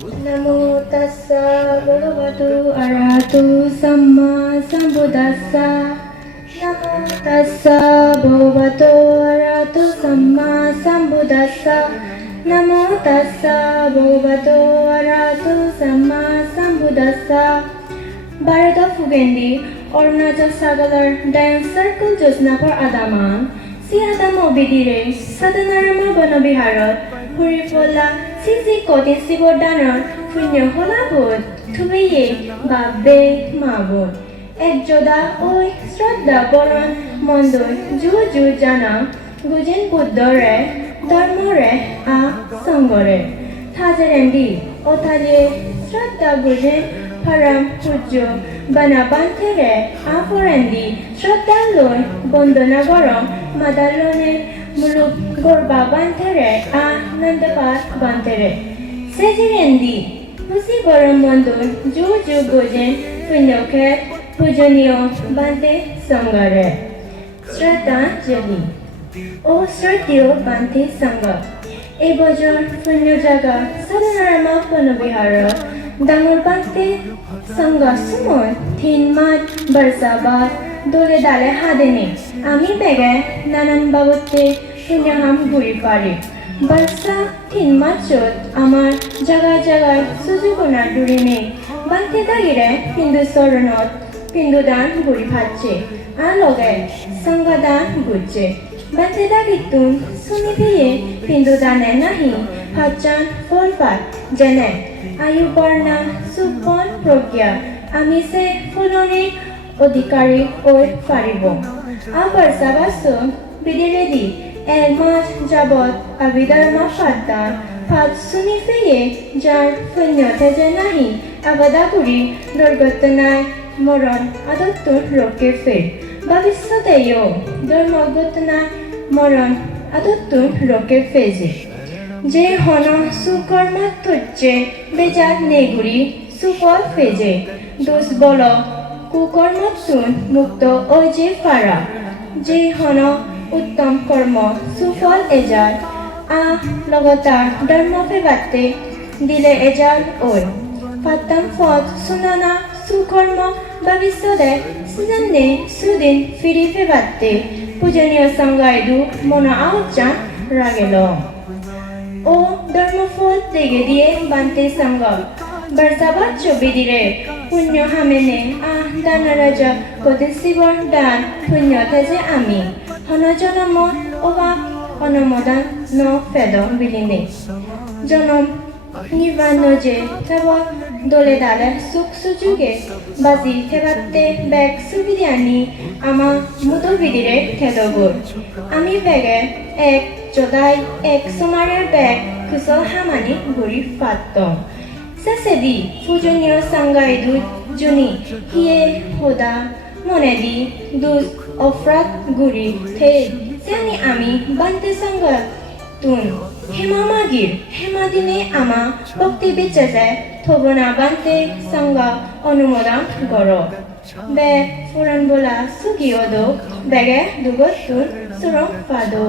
Namo tassa bhagavato arahato samma sambuddhassa. Namo tassa bhagavato arahato samma sambuddhassa. Namo tassa bhagavato arahato samma sambuddhassa. Bharata Fugendi, Arunachal Sagalar, Dayan Circle Josnapur Adaman, Si Adamo Bidire, Sadanarama Banabiharat, Hurifola, Sisi Kotin Sibodanan, Funyo Holabud, Tubiye, Babe, Mabud, Ekjoda, Oi, Sradda Boran, Mondoy, Juju Jana, Gujin Buddore, Dharmore, A, Sangore, Tazerendi, Otaje, Sradda Gujin, Param Pujo, Banabantere, Aforendi, Shradaloi, Bondonagaram, Madalone, Muluk Gorba Bantere, A Nandapat Bantere. Sejirendi, Musiboram Mondon, Juju Gojen, Punyoket, Pujonio, Bante Sangare. Shraddhanjali. O Shraddhyo Bante Sangha. Ebojor Punyojaga, Sadanarama Panabihara. Dangol Bante Sangha Sumon, Thinmat, Barsabat, Dole Dale Hadene, Ami Bege, Nanan Babote, Punyaham Guri Pari. Barsa Thinmat Chot, Amar, Jaga Jaga, Sujukona Durime, Bante Dagire, Pindu Soronot, Pindudan Guri Pache, Aloge, Sangadan Guche. Bante Dagitun, Sunipiye, Pindudane Nahi, Pachan, Folpat, Janet. আয়ুবর্ণা Supon প্রজ্ঞা আমি সে ফুলনি অধিকারী ওই পারিব আবার সাবাস বিদিরেদি এক মাস যাবৎ আবিদারমা ফাদ্দা ফাদ শুনি ফেয়ে যার পুণ্যতে যে নাহি আবাদাপুরি দুর্ঘটনায় মরণ আদত্তুর রোকে ফের ভবিষ্যতেও দুর্ঘটনায় মরণ আদত্তুর রোকে ফেজে যে হন সুকর্মাত তুচ্চে বেজাত নেগুরি সুফল ফেজে দোষ বল কুকর্মতুন মুক্ত ও যে ফারা যে হন উত্তম কর্ম সুফল এজাল আ লগতার ধর্ম ফেবাতে দিলে এজাল ওই ফাত্তাম ফত সুনানা সুকর্ম ভবিষ্যতে সুজন্নে সুদিন ফিরি ফেবাতে পূজনীয় সংগাইদু মন আহ্বান রাগেল ও ধর্মফল তেগে দিয়ে বান্তে সঙ্গ বর্ষাবাদ ছবি দিলে পুণ্য হামেনে আহ দানারাজা কদিন শিবর দান পুণ্য তেজে আমি হন জনম অভাব অনুমোদন ন ফেদ বিলিনে জনম নির্বাণ যে থেব দলে দালে সুখ সুযোগে বাজি থেবাতে বেগ সুবিধানি আমা মুদো বিদিরে থেদগর আমি বেগে এক জদাই এক সমারের ব্যাগ খুসল হামানি ঘুরি ফাত্ত সেসেদি পূজনীয় সাংগাইদু জুনি হিয়ে হোদা মনেদি দুস অফরাত ঘুরি থে সেনি আমি বান্তে সাংগা তুন হেমা মাগির হেমা দিনে আমা ভক্তি বিচেতে থবনা বান্তে সাংগা অনুমোদন গর বে ফুরন বোলা সুগিয়দো বেগে দুগত তুন সুরং ফাদো